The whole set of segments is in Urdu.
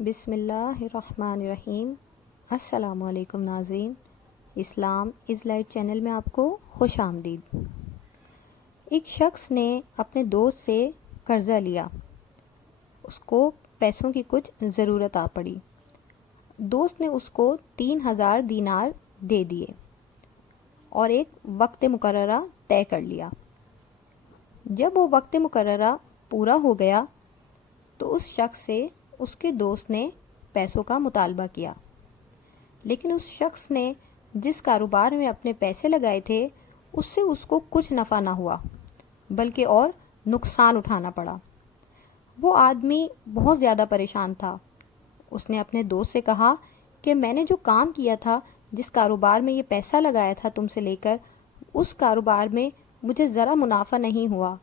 بسم اللہ الرحمن الرحیم۔ السلام علیکم ناظرین، اسلام از لائٹ چینل میں آپ کو خوش آمدید۔ ایک شخص نے اپنے دوست سے قرضہ لیا۔ اس کو پیسوں کی کچھ ضرورت آ پڑی۔ دوست نے اس کو 3000 دینار دے دیے اور ایک وقت مقررہ طے کر لیا۔ جب وہ وقت مقررہ پورا ہو گیا تو اس شخص سے اس کے دوست نے پیسوں کا مطالبہ کیا، لیکن اس شخص نے جس کاروبار میں اپنے پیسے لگائے تھے اس سے اس کو کچھ نفع نہ ہوا بلکہ اور نقصان اٹھانا پڑا۔ وہ آدمی بہت زیادہ پریشان تھا۔ اس نے اپنے دوست سے کہا کہ میں نے جو کام کیا تھا، جس کاروبار میں یہ پیسہ لگایا تھا تم سے لے کر، اس کاروبار میں مجھے ذرا منافع نہیں ہوا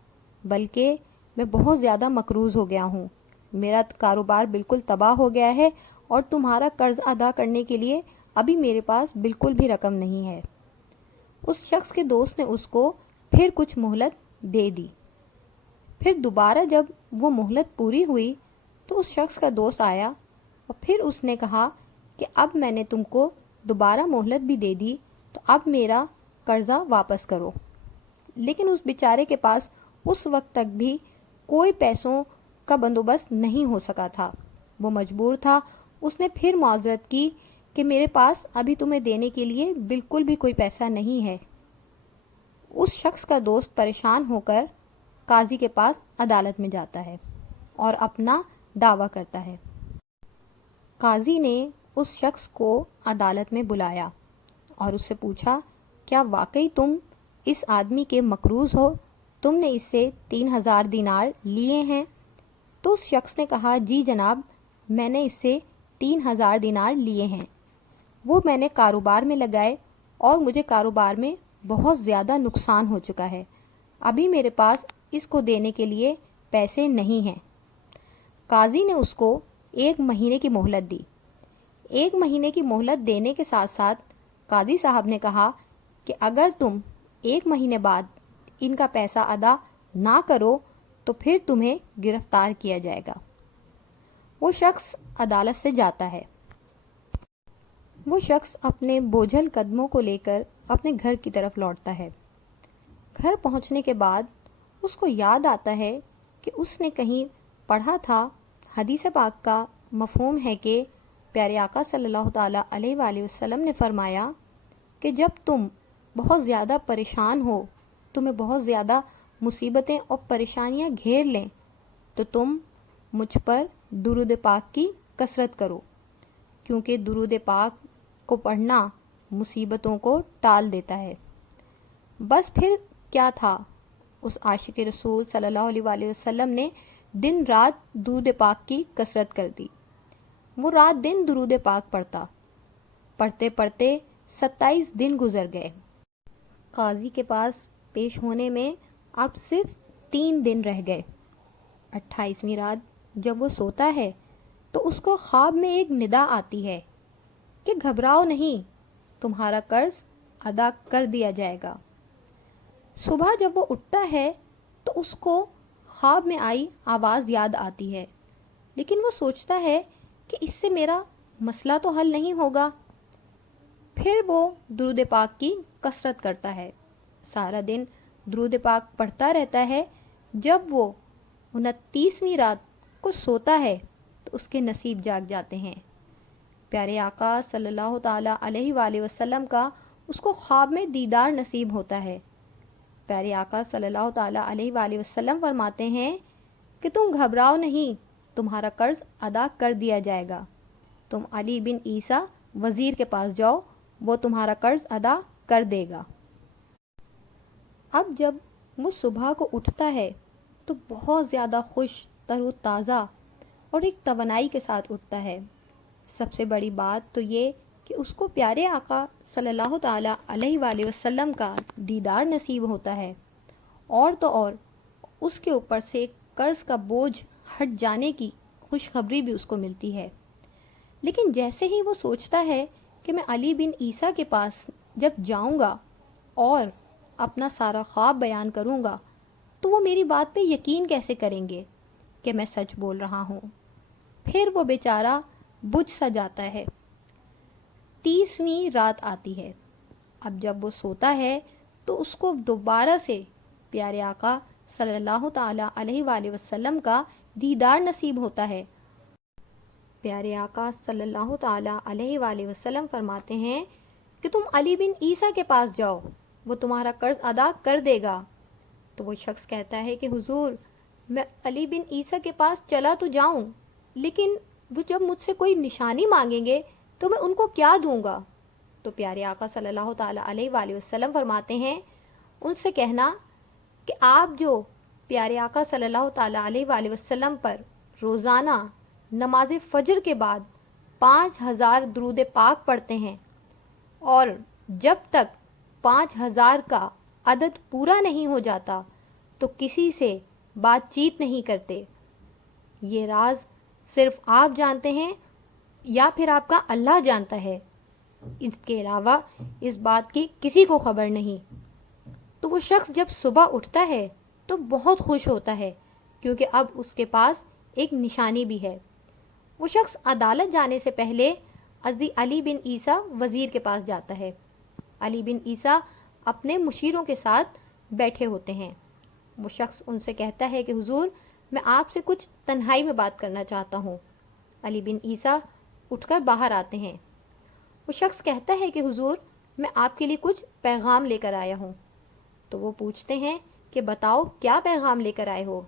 بلکہ میں بہت زیادہ مقروض ہو گیا ہوں۔ میرا کاروبار بالکل تباہ ہو گیا ہے اور تمہارا قرض ادا کرنے کے لیے ابھی میرے پاس بالکل بھی رقم نہیں ہے۔ اس شخص کے دوست نے اس کو پھر کچھ مہلت دے دی۔ پھر دوبارہ جب وہ مہلت پوری ہوئی تو اس شخص کا دوست آیا اور پھر اس نے کہا کہ اب میں نے تم کو دوبارہ مہلت بھی دے دی تو اب میرا قرضہ واپس کرو۔ لیکن اس بیچارے کے پاس اس وقت تک بھی کوئی پیسوں کا بندوبست نہیں ہو سکا تھا۔ وہ مجبور تھا۔ اس نے پھر معذرت کی کہ میرے پاس ابھی تمہیں دینے کے لیے بالکل بھی کوئی پیسہ نہیں ہے۔ اس شخص کا دوست پریشان ہو کر قاضی کے پاس عدالت میں جاتا ہے اور اپنا دعویٰ کرتا ہے۔ قاضی نے اس شخص کو عدالت میں بلایا اور اس سے پوچھا، کیا واقعی تم اس آدمی کے مقروض ہو؟ تم نے اس سے 3000 دینار لیے ہیں؟ تو اس شخص نے کہا، جی جناب، میں نے اس سے 3000 دینار لیے ہیں۔ وہ میں نے کاروبار میں لگائے اور مجھے کاروبار میں بہت زیادہ نقصان ہو چکا ہے۔ ابھی میرے پاس اس کو دینے کے لیے پیسے نہیں ہیں۔ قاضی نے اس کو 1 مہینے کی مہلت دی۔ 1 مہینے کی مہلت دینے کے ساتھ ساتھ قاضی صاحب نے کہا کہ اگر تم 1 مہینے بعد ان کا پیسہ ادا نہ کرو تو پھر تمہیں گرفتار کیا جائے گا۔ وہ شخص عدالت سے جاتا ہے۔ وہ شخص اپنے بوجھل قدموں کو لے کر اپنے گھر کی طرف لوٹتا ہے۔ گھر پہنچنے کے بعد اس کو یاد آتا ہے کہ اس نے کہیں پڑھا تھا، حدیث پاک کا مفہوم ہے کہ پیارے آقا صلی اللہ تعالیٰ علیہ وآلہ وسلم نے فرمایا کہ جب تم بہت زیادہ پریشان ہو، تمہیں بہت زیادہ مصیبتیں اور پریشانیاں گھیر لیں تو تم مجھ پر درود پاک کی کثرت کرو، کیونکہ درود پاک کو پڑھنا مصیبتوں کو ٹال دیتا ہے۔ بس پھر کیا تھا، اس عاشق رسول صلی اللہ علیہ وآلہ وسلم نے دن رات درود پاک کی کثرت کر دی۔ وہ رات دن درود پاک پڑھتے پڑھتے 27 دن گزر گئے۔ قاضی کے پاس پیش ہونے میں اب صرف 3 دن رہ گئے۔ 28ویں رات جب وہ سوتا ہے تو اس کو خواب میں ایک ندا آتی ہے کہ گھبراؤ نہیں، تمہارا قرض ادا کر دیا جائے گا۔ صبح جب وہ اٹھتا ہے تو اس کو خواب میں آئی آواز یاد آتی ہے، لیکن وہ سوچتا ہے کہ اس سے میرا مسئلہ تو حل نہیں ہوگا۔ پھر وہ درود پاک کی کثرت کرتا ہے، سارا دن درود پاک پڑھتا رہتا ہے۔ جب وہ 29ویں رات کو سوتا ہے تو اس کے نصیب جاگ جاتے ہیں۔ پیارے آقا صلی اللہ تعالیٰ علیہ وآلہ وسلم کا اس کو خواب میں دیدار نصیب ہوتا ہے۔ پیارے آقا صلی اللہ تعالیٰ علیہ وآلہ وسلم فرماتے ہیں کہ تم گھبراؤ نہیں، تمہارا قرض ادا کر دیا جائے گا۔ تم علی بن عیسیٰ وزیر کے پاس جاؤ، وہ تمہارا قرض ادا کر دے گا۔ اب جب وہ صبح کو اٹھتا ہے تو بہت زیادہ خوش، تر و تازہ اور ایک توانائی کے ساتھ اٹھتا ہے۔ سب سے بڑی بات تو یہ کہ اس کو پیارے آقا صلی اللہ تعالیٰ علیہ وآلہ وسلم کا دیدار نصیب ہوتا ہے، اور تو اور اس کے اوپر سے قرض کا بوجھ ہٹ جانے کی خوشخبری بھی اس کو ملتی ہے۔ لیکن جیسے ہی وہ سوچتا ہے کہ میں علی بن عیسیٰ کے پاس جب جاؤں گا اور اپنا سارا خواب بیان کروں گا تو وہ میری بات پہ یقین کیسے کریں گے کہ میں سچ بول رہا ہوں۔ پھر وہ بیچارہ بجھ سا جاتا ہے۔ 30ویں رات آتی ہے۔ اب جب وہ سوتا ہے تو اس کو دوبارہ سے پیارے آقا صلی اللہ تعالی علیہ وآلہ وسلم کا دیدار نصیب ہوتا ہے۔ پیارے آقا صلی اللہ تعالی علیہ وآلہ وسلم فرماتے ہیں کہ تم علی بن عیسیٰ کے پاس جاؤ، وہ تمہارا قرض ادا کر دے گا۔ تو وہ شخص کہتا ہے کہ حضور، میں علی بن عیسیٰ کے پاس چلا تو جاؤں، لیکن وہ جب مجھ سے کوئی نشانی مانگیں گے تو میں ان کو کیا دوں گا؟ تو پیارے آقا صلی اللہ تعالی علیہ وآلہ وسلم فرماتے ہیں ان سے کہنا کہ آپ جو پیارے آقا صلی اللہ تعالی علیہ وآلہ وسلم پر روزانہ نماز فجر کے بعد 5000 درود پاک پڑھتے ہیں، اور جب تک 5000 کا عدد پورا نہیں ہو جاتا تو کسی سے بات چیت نہیں کرتے، یہ راز صرف آپ جانتے ہیں یا پھر آپ کا اللہ جانتا ہے، اس کے علاوہ اس بات کی کسی کو خبر نہیں۔ تو وہ شخص جب صبح اٹھتا ہے تو بہت خوش ہوتا ہے، کیونکہ اب اس کے پاس ایک نشانی بھی ہے۔ وہ شخص عدالت جانے سے پہلے علی بن عیسیٰ وزیر کے پاس جاتا ہے۔ علی بن عیسیٰ اپنے مشیروں کے ساتھ بیٹھے ہوتے ہیں۔ وہ شخص ان سے کہتا ہے کہ حضور، میں آپ سے کچھ تنہائی میں بات کرنا چاہتا ہوں۔ علی بن عیسیٰ اٹھ کر باہر آتے ہیں۔ وہ شخص کہتا ہے کہ حضور، میں آپ کے لیے کچھ پیغام لے کر آیا ہوں۔ تو وہ پوچھتے ہیں کہ بتاؤ کیا پیغام لے کر آئے ہو؟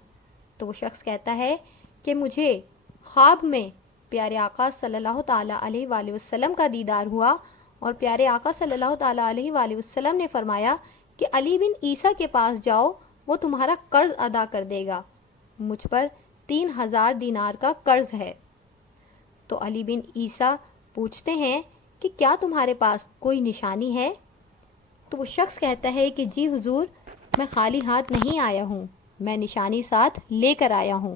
تو وہ شخص کہتا ہے کہ مجھے خواب میں پیارے آقا صلی اللہ تعالی علیہ وآلہ وسلم کا دیدار ہوا، اور پیارے آقا صلی اللہ تعالی علیہ وآلہ وسلم نے فرمایا کہ علی بن عیسیٰ کے پاس جاؤ، وہ تمہارا قرض ادا کر دے گا، مجھ پر 3000 دینار کا قرض ہے۔ تو علی بن عیسیٰ پوچھتے ہیں کہ کیا تمہارے پاس کوئی نشانی ہے؟ تو وہ شخص کہتا ہے کہ جی حضور، میں خالی ہاتھ نہیں آیا ہوں، میں نشانی ساتھ لے کر آیا ہوں۔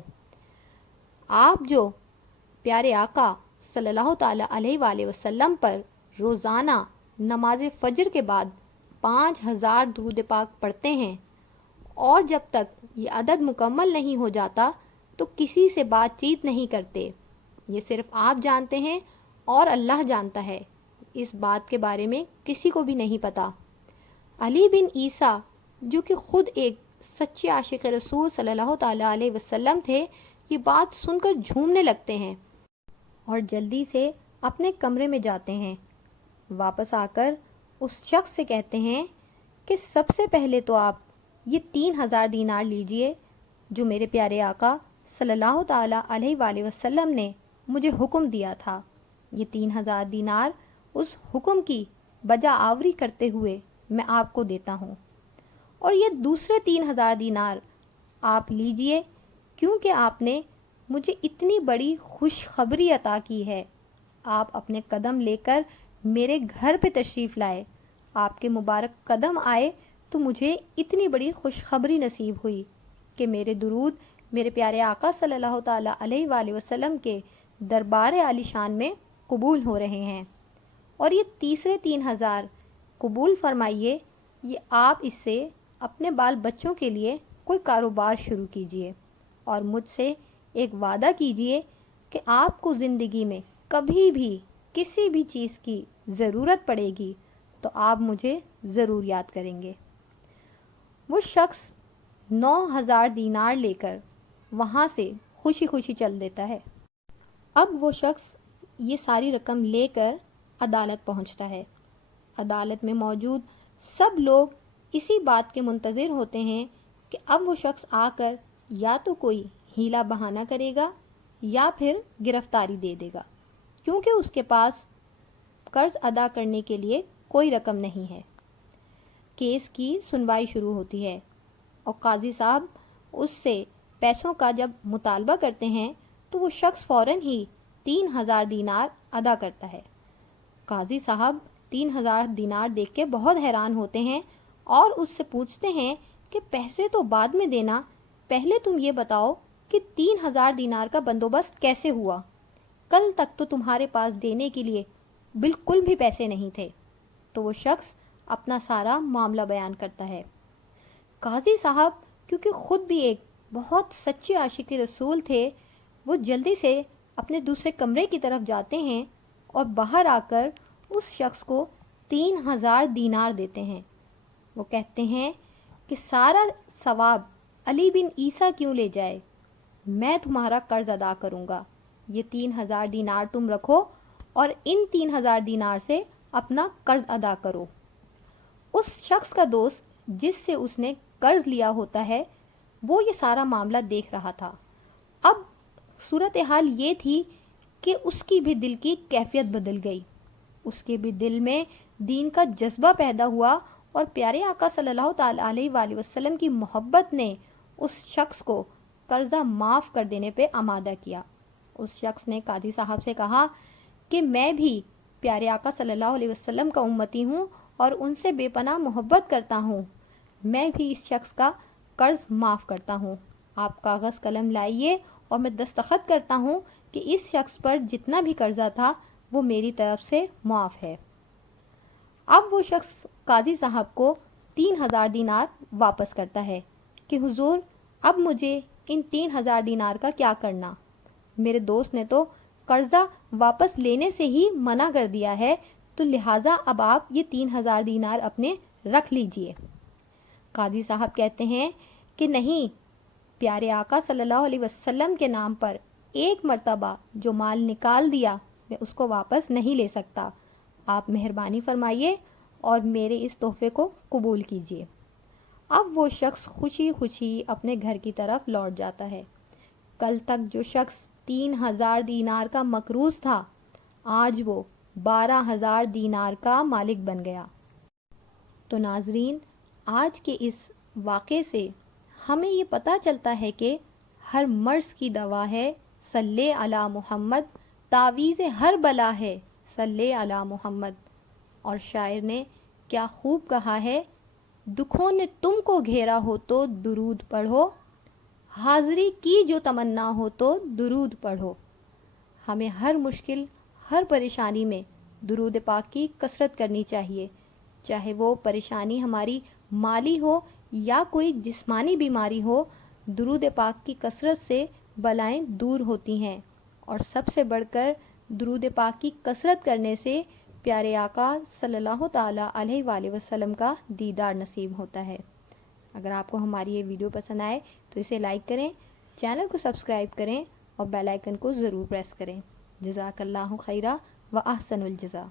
آپ جو پیارے آقا صلی اللہ تعالی علیہ وآلہ وسلم پر روزانہ نماز فجر کے بعد 5000 درود پاک پڑھتے ہیں، اور جب تک یہ عدد مکمل نہیں ہو جاتا تو کسی سے بات چیت نہیں کرتے، یہ صرف آپ جانتے ہیں اور اللہ جانتا ہے، اس بات کے بارے میں کسی کو بھی نہیں پتا۔ علی بن عیسیٰ جو کہ خود ایک سچے عاشق رسول صلی اللہ تعالی علیہ وسلم تھے، یہ بات سن کر جھومنے لگتے ہیں اور جلدی سے اپنے کمرے میں جاتے ہیں۔ واپس آ کر اس شخص سے کہتے ہیں کہ سب سے پہلے تو آپ یہ 3000 دینار لیجئے جو میرے پیارے آقا صلی اللہ تعالی علیہ وآلہ وسلم نے مجھے حکم دیا تھا۔ یہ 3000 دینار اس حکم کی بجا آوری کرتے ہوئے میں آپ کو دیتا ہوں، اور یہ دوسرے 3000 دینار آپ لیجئے کیونکہ آپ نے مجھے اتنی بڑی خوشخبری عطا کی ہے۔ آپ اپنے قدم لے کر میرے گھر پہ تشریف لائے، آپ کے مبارک قدم آئے تو مجھے اتنی بڑی خوشخبری نصیب ہوئی کہ میرے درود میرے پیارے آقا صلی اللہ تعالی علیہ وآلہ وسلم کے دربار عالی شان میں قبول ہو رہے ہیں، اور یہ تیسرے 3000 قبول فرمائیے، یہ آپ اس سے اپنے بال بچوں کے لیے کوئی کاروبار شروع کیجئے، اور مجھ سے ایک وعدہ کیجئے کہ آپ کو زندگی میں کبھی بھی کسی بھی چیز کی ضرورت پڑے گی تو آپ مجھے ضرور یاد کریں گے۔ وہ شخص 9000 دینار لے کر وہاں سے خوشی خوشی چل دیتا ہے۔ اب وہ شخص یہ ساری رقم لے کر عدالت پہنچتا ہے۔ عدالت میں موجود سب لوگ اسی بات کے منتظر ہوتے ہیں کہ اب وہ شخص آ کر یا تو کوئی ہیلا بہانہ کرے گا یا پھر گرفتاری دے دے گا، کیونکہ اس کے پاس قرض ادا کرنے کے لیے کوئی رقم نہیں ہے۔ کیس کی سنوائی شروع ہوتی ہے اور قاضی صاحب اس سے پیسوں کا جب مطالبہ کرتے ہیں تو وہ شخص فوراً ہی 3000 دینار ادا کرتا ہے۔ قاضی صاحب 3000 دینار دیکھ کے بہت حیران ہوتے ہیں اور اس سے پوچھتے ہیں کہ پیسے تو بعد میں دینا، پہلے تم یہ بتاؤ کہ 3000 دینار کا بندوبست کیسے ہوا؟ کل تک تو تمہارے پاس دینے کے لیے بالکل بھی پیسے نہیں تھے۔ تو وہ شخص اپنا سارا معاملہ بیان کرتا ہے۔ قاضی صاحب کیونکہ خود بھی ایک بہت سچے عاشق رسول تھے، وہ جلدی سے اپنے دوسرے کمرے کی طرف جاتے ہیں اور باہر آ کر اس شخص کو 3000 دینار دیتے ہیں۔ وہ کہتے ہیں کہ سارا ثواب علی بن عیسیٰ کیوں لے جائے، میں تمہارا قرض ادا کروں گا، یہ 3000 دینار تم رکھو اور ان 3000 دینار سے اپنا قرض ادا کرو۔ اس شخص کا دوست جس سے اس نے قرض لیا ہوتا ہے وہ یہ سارا معاملہ دیکھ رہا تھا۔ اب صورتحال یہ تھی کہ اس کی بھی دل کی کیفیت بدل گئی، اس کے بھی دل میں دین کا جذبہ پیدا ہوا اور پیارے آقا صلی اللہ تعالیٰ علیہ وآلہ وسلم کی محبت نے اس شخص کو قرضہ معاف کر دینے پہ آمادہ کیا۔ اس شخص نے قاضی صاحب سے کہا کہ میں بھی پیارے آقا صلی اللہ علیہ وسلم کا امتی ہوں اور ان سے بے پناہ محبت کرتا ہوں، میں بھی اس شخص کا قرض معاف کرتا ہوں، آپ کاغذ قلم لائیے اور میں دستخط کرتا ہوں کہ اس شخص پر جتنا بھی قرضہ تھا وہ میری طرف سے معاف ہے۔ اب وہ شخص قاضی صاحب کو 3000 دینار واپس کرتا ہے کہ حضور اب مجھے ان 3000 دینار کا کیا کرنا، میرے دوست نے تو قرضہ واپس لینے سے ہی منع کر دیا ہے، تو لہٰذا اب آپ یہ 3000 دینار اپنے رکھ لیجئے۔ قاضی صاحب کہتے ہیں کہ نہیں، پیارے آقا صلی اللہ علیہ وسلم کے نام پر ایک مرتبہ جو مال نکال دیا میں اس کو واپس نہیں لے سکتا، آپ مہربانی فرمائیے اور میرے اس تحفے کو قبول کیجیے۔ اب وہ شخص خوشی خوشی اپنے گھر کی طرف لوٹ جاتا ہے۔ کل تک جو شخص 3000 دینار کا مقروض تھا آج وہ 12000 دینار کا مالک بن گیا۔ تو ناظرین، آج کے اس واقعے سے ہمیں یہ پتہ چلتا ہے کہ ہر مرض کی دوا ہے صلی علی محمد، تعویذ ہر بلا ہے صلی علی محمد۔ اور شاعر نے کیا خوب کہا ہے، دکھوں نے تم کو گھیرا ہو تو درود پڑھو، حاضری کی جو تمنا ہو تو درود پڑھو۔ ہمیں ہر مشکل، ہر پریشانی میں درود پاک کی کثرت کرنی چاہیے، چاہے وہ پریشانی ہماری مالی ہو یا کوئی جسمانی بیماری ہو، درود پاک کی کثرت سے بلائیں دور ہوتی ہیں، اور سب سے بڑھ کر درود پاک کی کثرت کرنے سے پیارے آقا صلی اللہ تعالیٰ علیہ وآلہ وسلم کا دیدار نصیب ہوتا ہے۔ اگر آپ کو ہماری یہ ویڈیو پسند آئے تو اسے لائک کریں، چینل کو سبسکرائب کریں اور بیل آئیکن کو ضرور پریس کریں۔ جزاک اللہ خیرہ و احسن الجزا۔